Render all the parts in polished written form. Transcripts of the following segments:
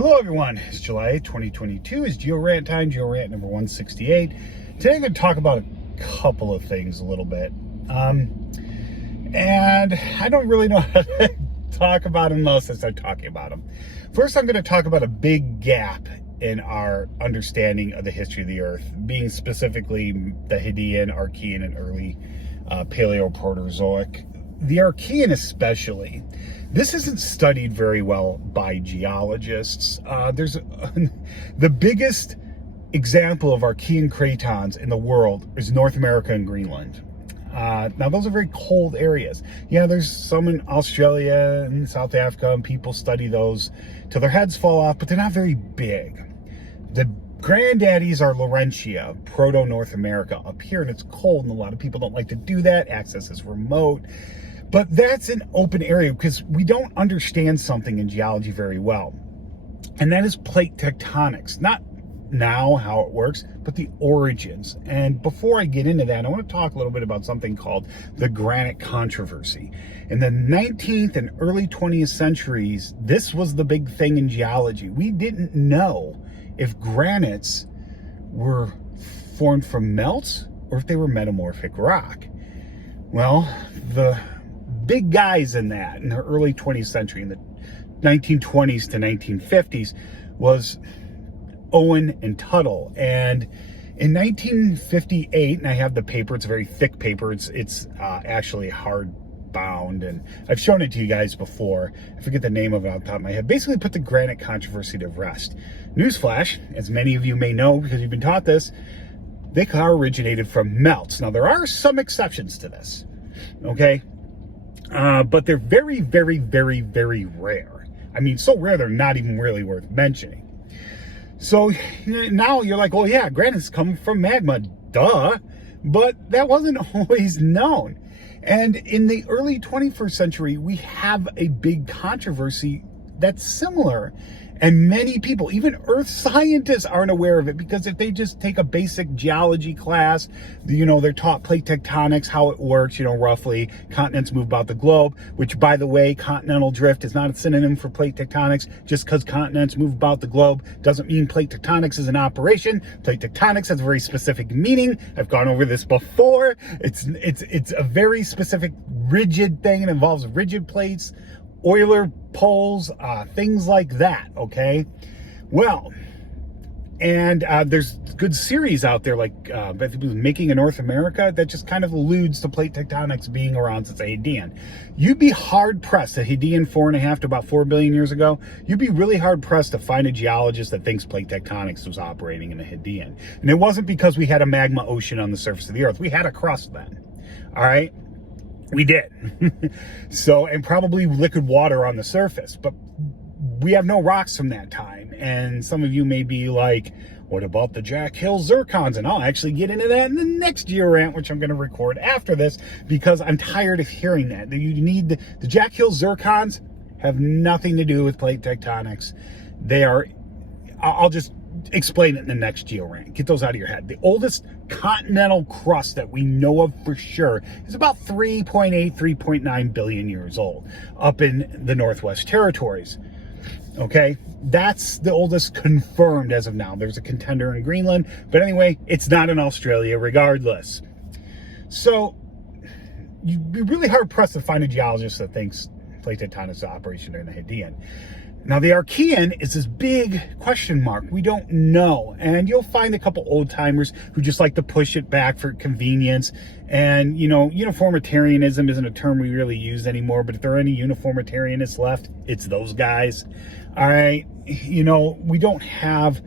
Hello everyone, it's July 2022, it's Geo-Rant time, Geo-Rant number 168. Today I'm going to talk about a couple of things a little bit. And I don't really know how to talk about them unless I start talking about them. First, I'm going to talk about a big gap in our understanding of the history of the Earth, being specifically the Hadean, Archean, and early Paleoproterozoic. The Archean especially. This isn't studied very well by geologists. The biggest example of Archean cratons in the world is North America and Greenland. Now, those are very cold areas. Yeah, there's some in Australia and South Africa, and people study those till their heads fall off, but they're not very big. The granddaddies are Laurentia, Proto-North America up here, and it's cold, and a lot of people don't like to do that. Access is remote. But that's an open area because we don't understand something in geology very well. And that is plate tectonics. Not now how it works, but the origins. And before I get into that, I want to talk a little bit about something called the granite controversy. In the 19th and early 20th centuries, this was the big thing in geology. We didn't know if granites were formed from melts or if they were metamorphic rock. Well, the big guys in that in the early 20th century, in the 1920s to 1950s, was Owen and Tuttle. And in 1958, and I have the paper, it's a very thick paper, it's actually hard bound, and I've shown it to you guys before. I forget the name of it off the top of my head. Basically put the granite controversy to rest. Newsflash, as many of you may know because you've been taught this, they are originated from melts. Now, there are some exceptions to this, okay? But they're very, very, very, very rare. I mean, so rare they're not even really worth mentioning. So now you're like, oh yeah, granite's come from magma, duh. But that wasn't always known. And in the early 21st century, we have a big controversy that's similar. And many people, even earth scientists, aren't aware of it because if they just take a basic geology class, they're taught plate tectonics, how it works, roughly. Continents move about the globe, which, by the way, continental drift is not a synonym for plate tectonics. Just because continents move about the globe doesn't mean plate tectonics is in operation. Plate tectonics has a very specific meaning. I've gone over this before. It's a very specific, rigid thing. It involves rigid plates, Euler poles, things like that, okay? Well, and there's good series out there like I think it was Making a North America that just kind of alludes to plate tectonics being around since the Hadean. You'd be hard-pressed, the Hadean 4.5 to about 4 billion years ago, you'd be really hard-pressed to find a geologist that thinks plate tectonics was operating in the Hadean. And it wasn't because we had a magma ocean on the surface of the Earth. We had a crust then, all right? We did. So, and probably liquid water on the surface, but we have no rocks from that time. And some of you may be like, what about the Jack Hill zircons? And I'll actually get into that in the next Geo-Rant, which I'm going to record after this because I'm tired of hearing that. You need the Jack Hill zircons have nothing to do with plate tectonics. They are, I'll just explain it in the next Geo-Rant. Get those out of your head. The oldest continental crust that we know of for sure is about 3.8, 3.9 billion years old up in the Northwest Territories. Okay, that's the oldest confirmed as of now. There's a contender in Greenland, but anyway, it's not in Australia regardless. So you'd be really hard pressed to find a geologist that thinks plate tectonics is operation in the Hadean. Now, the Archean is this big question mark. We don't know. And you'll find a couple old timers who just like to push it back for convenience. And, uniformitarianism isn't a term we really use anymore. But if there are any uniformitarianists left, it's those guys. All right. We don't have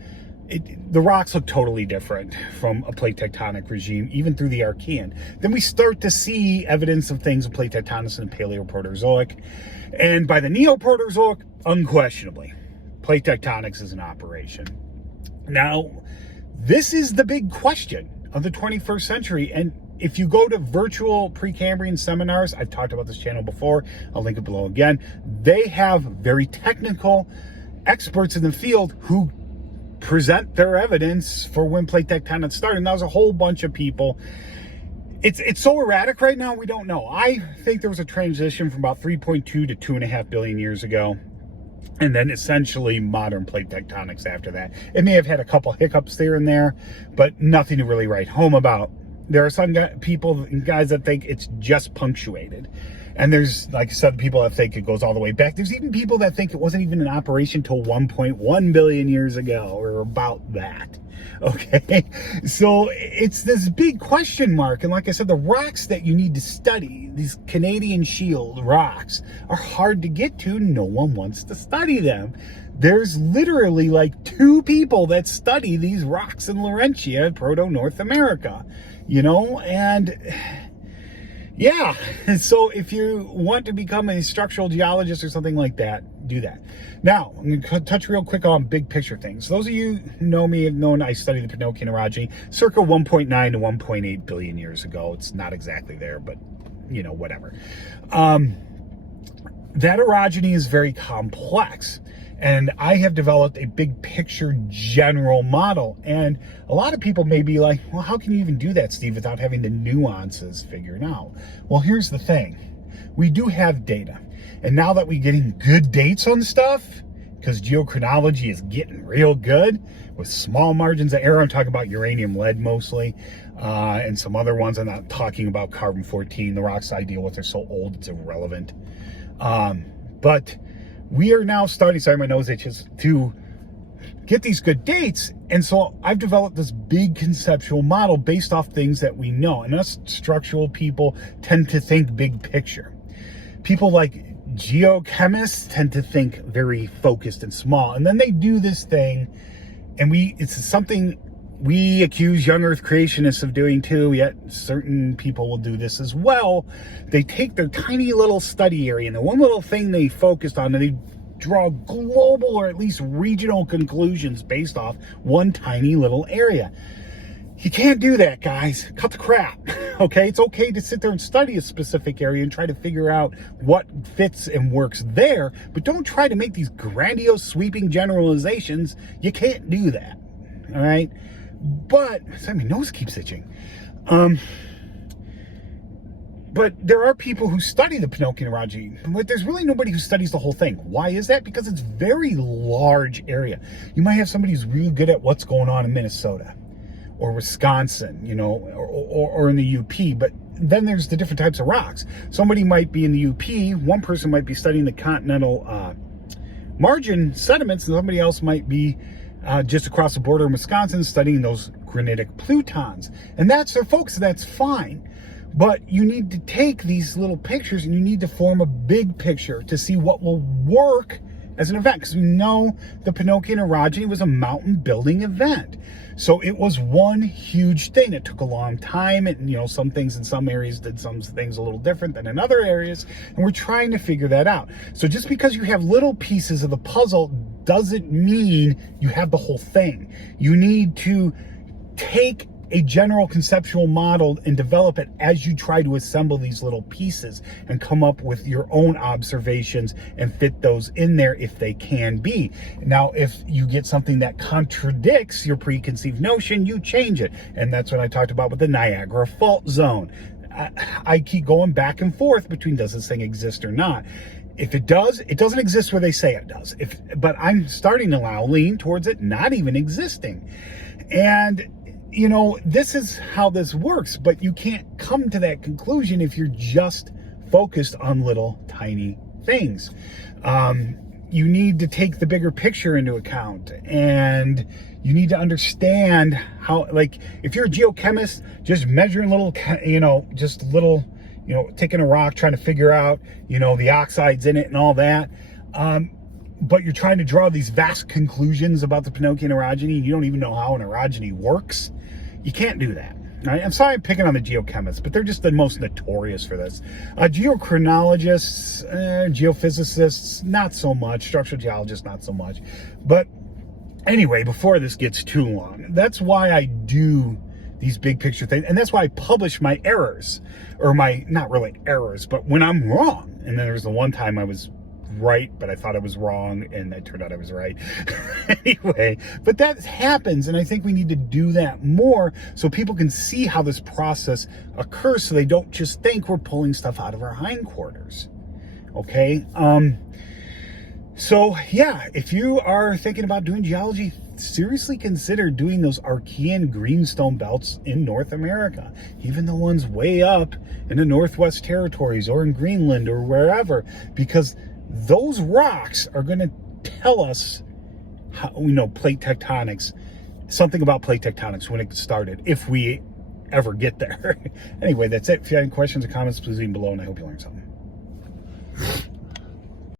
the rocks look totally different from a plate tectonic regime, even through the Archean. Then we start to see evidence of things of plate tectonics in the Paleoproterozoic. And by the Neoproterozoic, unquestionably, plate tectonics is an operation. Now, this is the big question of the 21st century. And if you go to virtual Precambrian seminars, I've talked about this channel before, I'll link it below again. They have very technical experts in the field who present their evidence for when plate tectonics started. And that was a whole bunch of people. It's so erratic right now, we don't know. I think there was a transition from about 3.2 to 2.5 billion years ago. and then essentially modern plate tectonics after that. It may have had a couple hiccups there and there, but nothing to really write home about. There are some guys that think it's just punctuated. And there's, like I said, people that think it goes all the way back. There's even people that think it wasn't even in operation till 1.1 billion years ago, or about that. Okay, so it's this big question mark. And like I said, the rocks that you need to study, these Canadian Shield rocks, are hard to get to. No one wants to study them. There's literally like 2 people that study these rocks in Laurentia, Proto-North America, you know, and yeah, so if you want to become a structural geologist or something like that, do that. Now, I'm going to touch real quick on big picture things. Those of you who know me have known I studied the Precambrian orogeny circa 1.9 to 1.8 billion years ago. It's not exactly there, but, you know, whatever. That orogeny is very complex. And I have developed a big picture general model. And a lot of people may be like, well, how can you even do that, Steve, without having the nuances figured out? Well, here's the thing. We do have data. And now that we're getting good dates on stuff, because geochronology is getting real good with small margins of error, I'm talking about uranium lead mostly, and some other ones. I'm not talking about carbon-14. The rocks I deal with are so old, it's irrelevant. But we are now starting, sorry, my nose itches, to get these good dates. And so I've developed this big conceptual model based off things that we know. And us structural people tend to think big picture. People like geochemists tend to think very focused and small. And then they do this thing, and it's something we accuse young earth creationists of doing too, yet certain people will do this as well. They take their tiny little study area and the one little thing they focused on, and they draw global or at least regional conclusions based off one tiny little area. You can't do that, guys. Cut the crap, okay? It's okay to sit there and study a specific area and try to figure out what fits and works there, but don't try to make these grandiose, sweeping generalizations. You can't do that, all right? But, sorry, my nose keeps itching. But there are people who study the Precambrian orogeny, but there's really nobody who studies the whole thing. Why is that? Because it's a very large area. You might have somebody who's really good at what's going on in Minnesota or Wisconsin, you know, or in the UP, but then there's the different types of rocks. Somebody might be in the UP, one person might be studying the continental margin sediments, and somebody else might be just across the border in Wisconsin studying those granitic plutons. And that's their focus, that's fine. But you need to take these little pictures and you need to form a big picture to see what will work as an event. Because we know the Precambrian orogeny was a mountain building event. So it was one huge thing. It took a long time. And, you know, some things in some areas did some things a little different than in other areas. And we're trying to figure that out. So just because you have little pieces of the puzzle doesn't mean you have the whole thing. You need to take a general conceptual model and develop it as you try to assemble these little pieces and come up with your own observations and fit those in there if they can be. Now, if you get something that contradicts your preconceived notion, you change it. And that's what I talked about with the Niagara Fault Zone. I keep going back and forth between does this thing exist or not. If it does, it doesn't exist where they say it does. But I'm starting to now lean towards it not even existing. And you know, this is how this works, but you can't come to that conclusion if you're just focused on little tiny things. You need to take the bigger picture into account, and you need to understand how, like, if you're a geochemist, just measuring little, taking a rock, trying to figure out, you know, the oxides in it and all that. But you're trying to draw these vast conclusions about the Precambrian orogeny, and you don't even know how an orogeny works. You can't do that. Right? I'm sorry I'm picking on the geochemists, but they're just the most notorious for this. Geochronologists, geophysicists, not so much. Structural geologists, not so much. But anyway, before this gets too long, that's why I do these big picture things. And that's why I publish my errors, or my, not really errors, but when I'm wrong. And then there was the one time I was right, but I thought I was wrong, and it turned out I was right. Anyway, but that happens, and I think we need to do that more so people can see how this process occurs, so they don't just think we're pulling stuff out of our hindquarters. Okay? So yeah, if you are thinking about doing geology, seriously consider doing those Archean greenstone belts in North America, even the ones way up in the Northwest Territories or in Greenland or wherever, because those rocks are going to tell us how, plate tectonics, something about plate tectonics when it started, if we ever get there. Anyway, that's it. If you have any questions or comments, please leave them below, and I hope you learned something.